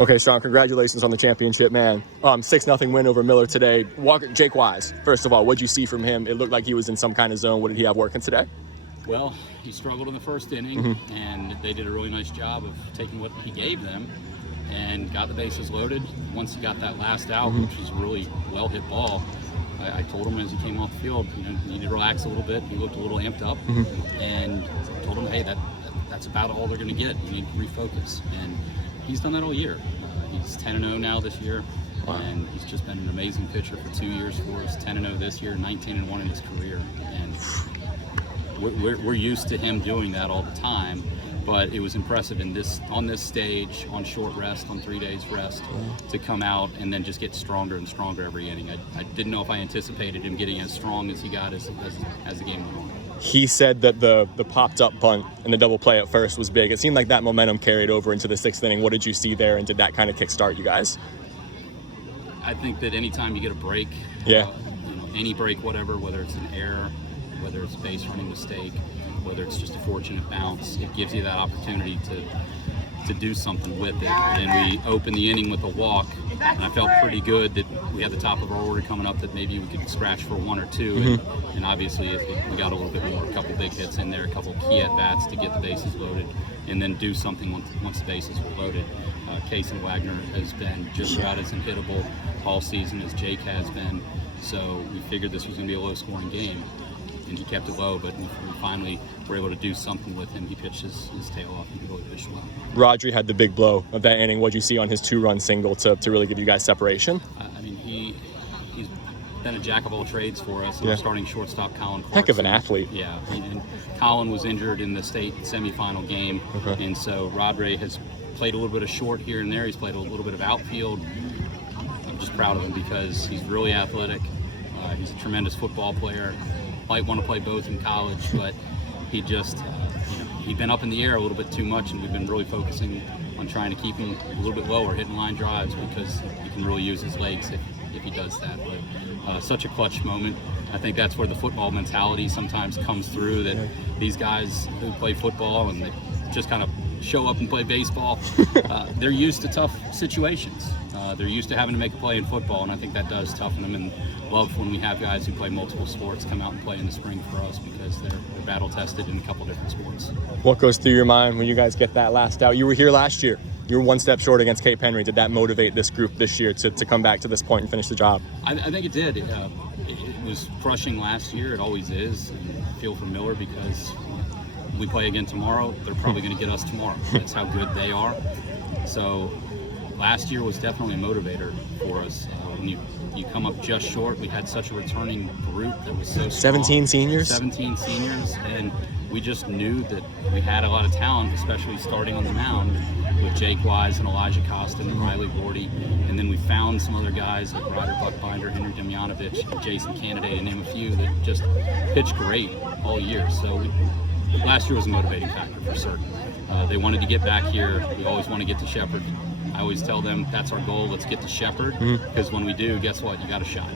Okay, Sean, congratulations on the championship, man. 6-0 win over Miller today. Jake Wise, first of all, what'd you see from him? It looked like he was in some kind of zone. What did he have working today? Well, he struggled in the first inning, and they did a really nice job of taking what he gave them and got the bases loaded. Once he got that last out, which was a really well-hit ball, I told him as he came off the field, you need to relax a little bit. He looked a little amped up, and told him, hey, that's about all they're going to get. You need to refocus. And he's done that all year. He's 10-0 now this year, and he's just been an amazing pitcher for 2 years for us. 10-0 this year, 19-1 in his career, and we're used to him doing that all the time. But it was impressive on this stage, on short rest, on 3 days rest, to come out and then just get stronger and stronger every inning. I didn't know if I anticipated him getting as strong as he got as the game went on. He said that the popped up bunt and the double play at first was big. It seemed like that momentum carried over into the 6th inning. What did you see there, and did that kind of kickstart you guys? I think that anytime you get a break, any break, whatever, whether it's an error, whether it's a base running mistake, whether it's just a fortunate bounce, it gives you that opportunity to do something with it. And we opened the inning with a walk, and I felt pretty good that we had the top of our order coming up, that maybe we could scratch for 1 or 2, and obviously we got a little bit more, a couple big hits in there, a couple key at-bats to get the bases loaded, and then do something once the bases were loaded. Case and Wagner has been just about as unhittable all season as Jake has been, so we figured this was going to be a low-scoring game, and he kept it low, but we finally were able to do something with him. He pitched his tail off, and he really pitched well. Rodri had the big blow of that inning. What'd you see on his 2-run single to really give you guys separation? I mean, he's been a jack of all trades for us. We're starting shortstop Colin Clarkson. Heck of an athlete. Yeah, and Colin was injured in the state semifinal game, and so Rodri has played a little bit of short here and there. He's played a little bit of outfield. I'm just proud of him because he's really athletic. He's a tremendous football player. Might want to play both in college, but he just, he'd been up in the air a little bit too much, and we've been really focusing on trying to keep him a little bit lower, hitting line drives, because he can really use his legs if he does that. But such a clutch moment. I think that's where the football mentality sometimes comes through, that these guys who play football and they just kind of show up and play baseball, they're used to tough situations. They're used to having to make a play in football, and I think that does toughen them, and love when we have guys who play multiple sports come out and play in the spring for us, because they're battle tested in a couple different sports. What goes through your mind when you guys get that last out? You were here last year. You were 1 step short against Cape Henry. Did that motivate this group this year to come back to this point and finish the job? I think it did. It was crushing last year. It always is. And I feel for Miller, because we play again tomorrow. They're probably going to get us tomorrow. That's how good they are. So last year was definitely a motivator for us. When you come up just short, we had such a returning group that was so strong. 17 seniors? 17 seniors, and we just knew that we had a lot of talent, especially starting on the mound with Jake Wise and Elijah Costa and Riley Gordy. And then we found some other guys like Ryder Buckbinder, Henry Demjanovic, and Jason Candidate, to name a few, that just pitched great all year. So last year was a motivating factor for certain. They wanted to get back here. We always want to get to Shepherd. I always tell them that's our goal. Let's get to Shepherd, because when we do, guess what? You got a shot.